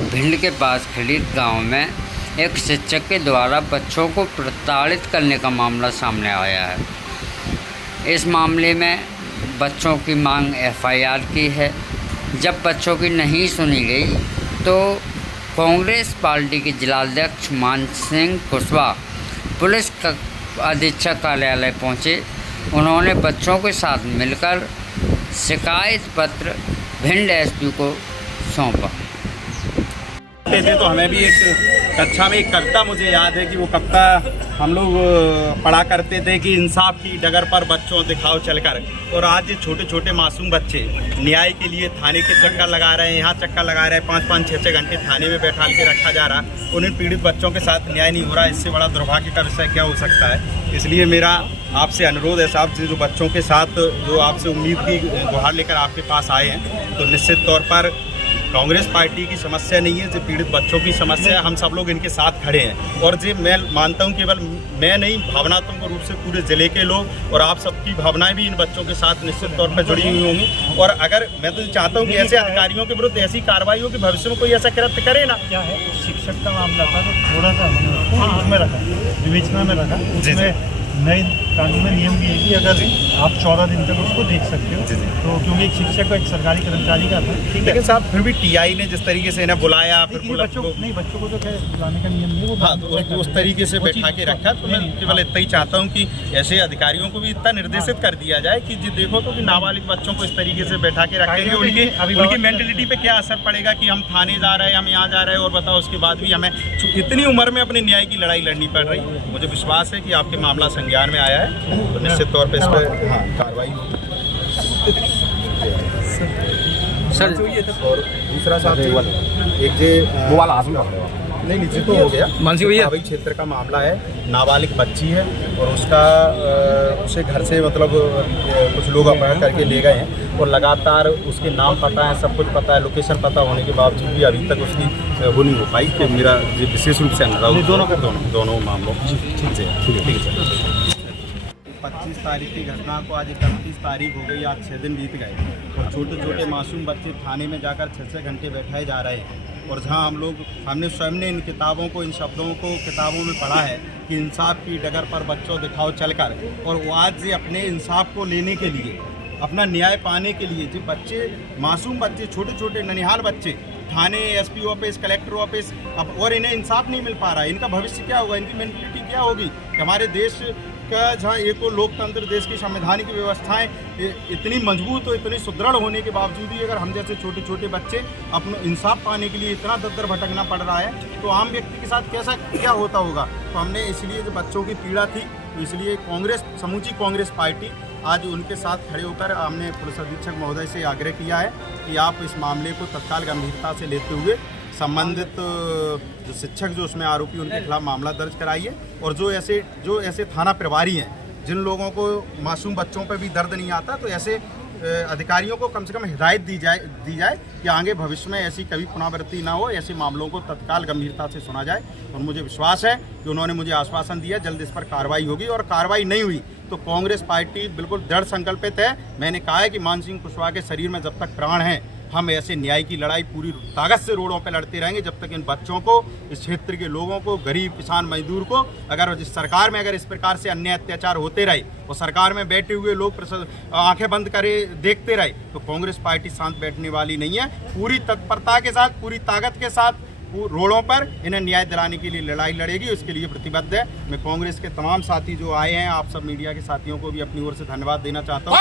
भिंड के पास खलीद गांव में एक शिक्षक के द्वारा बच्चों को प्रताड़ित करने का मामला सामने आया है। इस मामले में बच्चों की मांग एफआईआर की है। जब बच्चों की नहीं सुनी गई तो कांग्रेस पार्टी के जिलाध्यक्ष मान सिंह कुशवाहा पुलिस अधीक्षक कार्यालय पहुंचे। उन्होंने बच्चों के साथ मिलकर शिकायत पत्र भिंड एसपी को सौंपा। तो हमें भी एक कक्षा में एक कविता मुझे याद है कि वो कविता हम लोग पढ़ा करते थे कि इंसाफ की डगर पर बच्चों दिखाओ चलकर। और आज ये छोटे छोटे मासूम बच्चे न्याय के लिए थाने के चक्कर लगा रहे हैं, यहाँ चक्कर लगा रहे हैं, 5-5, 6-6 घंटे थाने में बैठा के रखा जा रहा। उन्हें पीड़ित बच्चों के साथ न्याय नहीं हो रहा। इससे बड़ा दुर्भाग्य का विषय क्या हो सकता है। इसलिए मेरा आपसे अनुरोध है साहब, जो बच्चों के साथ जो आपसे उम्मीद की गुहार लेकर आपके पास आए हैं, तो निश्चित तौर पर कांग्रेस पार्टी की समस्या नहीं है, जो पीड़ित बच्चों की समस्या है। हम सब लोग इनके साथ खड़े हैं। और जो मैं मानता हूं केवल मैं नहीं, भावनात्मक रूप से पूरे ज़िले के लोग और आप सबकी भावनाएं भी इन बच्चों के साथ निश्चित तौर पर जुड़ी हुई होंगी। और अगर मैं तो चाहता हूं कि ऐसे अधिकारियों के विरुद्ध ऐसी कार्रवाई हो कि भविष्य में कोई ऐसा कृत्य करे ना। क्या है, शिक्षक का मामला था तो थोड़ा सा उसमें रखा, विवेचना में रखा। उसमें नए कानून में नियम भी है कि अगर आप 14 दिन तक उसको देख सकते हो, तो क्योंकि एक शिक्षक का एक सरकारी कर्मचारी का था। ठीक है, लेकिन साहब फिर भी टीआई ने जिस तरीके से इन्हें बुलाया, फिर बच्चों को तो बुलाने का नियम नहीं, हाँ, तो उस तरीके से बैठा के रखा। तो मैं केवल इतना ही चाहता हूँ कि ऐसे अधिकारियों को भी इतना निर्देशित कर दिया जाए कि जी देखो तो कि नाबालिग बच्चों को इस तरीके से बैठा के रखेंगे, उनकी मेंटलिटी पे क्या असर पड़ेगा कि हम थाने जा रहे हैं, हम यहाँ जा रहे हैं, और बताओ उसके बाद भी हमें इतनी उम्र में अपने न्याय की लड़ाई लड़नी पड़ रही। मुझे विश्वास है कि आपके मामला संज्ञान में आया है, तो निश्चित तौर पे इस पर कार्रवाई होगी सर। और दूसरा साहब एक नहीं नीचे तो हो गया, मानसी भैया क्षेत्र का मामला है। नाबालिग बच्ची है और उसे घर से मतलब कुछ लोग अपहरण करके ले गए हैं, और लगातार उसके नाम पता है, सब कुछ पता है, लोकेशन पता होने के बावजूद भी अभी तक उसकी वो नहीं हो पाई। कि मेरा विशेष रूप से अनुरोध दोनों मामलों। ठीक है सर। 25 तारीख की घटना को आज 31 तारीख हो गई, आज 6 दिन बीत गए, और छोटे छोटे मासूम बच्चे थाने में जाकर 6-6 घंटे बैठाए जा रहे हैं। और जहां हमने स्वयं ने इन किताबों को, इन शब्दों को किताबों में पढ़ा है कि इंसाफ की डगर पर बच्चों दिखाओ चलकर, और वो आज से अपने इंसाफ को लेने के लिए, अपना न्याय पाने के लिए जो बच्चे, मासूम बच्चे, छोटे छोटे ननिहाल बच्चे थाने, एसपी ऑफिस, कलेक्टर ऑफिस, अब और इन्हें इंसाफ नहीं मिल पा रहा है। इनका भविष्य क्या होगा, इनकी मेंटलिटी क्या होगी कि हमारे देश का जहाँ एक लोकतंत्र, देश की संवैधानिक व्यवस्थाएं इतनी मजबूत और इतनी सुदृढ़ होने के बावजूद भी अगर हम जैसे छोटे छोटे बच्चे अपना इंसाफ पाने के लिए इतना दर भटकना पड़ रहा है, तो आम व्यक्ति के साथ कैसा क्या होता होगा। तो हमने इसलिए जो बच्चों की पीड़ा थी, तो इसलिए समूची कांग्रेस पार्टी आज उनके साथ खड़े होकर हमने पुलिस अधीक्षक महोदय से आग्रह किया है कि आप इस मामले को तत्काल गंभीरता से लेते हुए संबंधित जो शिक्षक जो उसमें आरोपी, उनके खिलाफ मामला दर्ज कराइए। और जो ऐसे थाना प्रभारी हैं, जिन लोगों को मासूम बच्चों पर भी दर्द नहीं आता, तो ऐसे अधिकारियों को कम से कम हिदायत दी जाए कि आगे भविष्य में ऐसी कभी पुनरावृत्ति ना हो, ऐसे मामलों को तत्काल गंभीरता से सुना जाए। और मुझे विश्वास है कि उन्होंने मुझे आश्वासन दिया जल्द इस पर कार्रवाई होगी, और कार्रवाई नहीं हुई तो कांग्रेस पार्टी बिल्कुल दृढ़ संकल्पित है। मैंने कहा है कि मान सिंह कुशवाहा के शरीर में जब तक प्राण है, हम ऐसे न्याय की लड़ाई पूरी ताकत से रोडों पर लड़ते रहेंगे, जब तक इन बच्चों को, इस क्षेत्र के लोगों को, गरीब किसान मजदूर को, अगर जिस सरकार में अगर इस प्रकार से अन्याय अत्याचार होते रहे और सरकार में बैठे हुए लोग आंखें बंद करे देखते रहे, तो कांग्रेस पार्टी शांत बैठने वाली नहीं है। पूरी तत्परता के साथ, पूरी ताकत के साथ रोडों पर इन्हें न्याय दिलाने के लिए लड़ाई लड़ेगी, उसके लिए प्रतिबद्ध है। मैं कांग्रेस के तमाम साथी जो आए हैं, आप सब मीडिया के साथियों को भी अपनी ओर से धन्यवाद देना चाहता हूँ।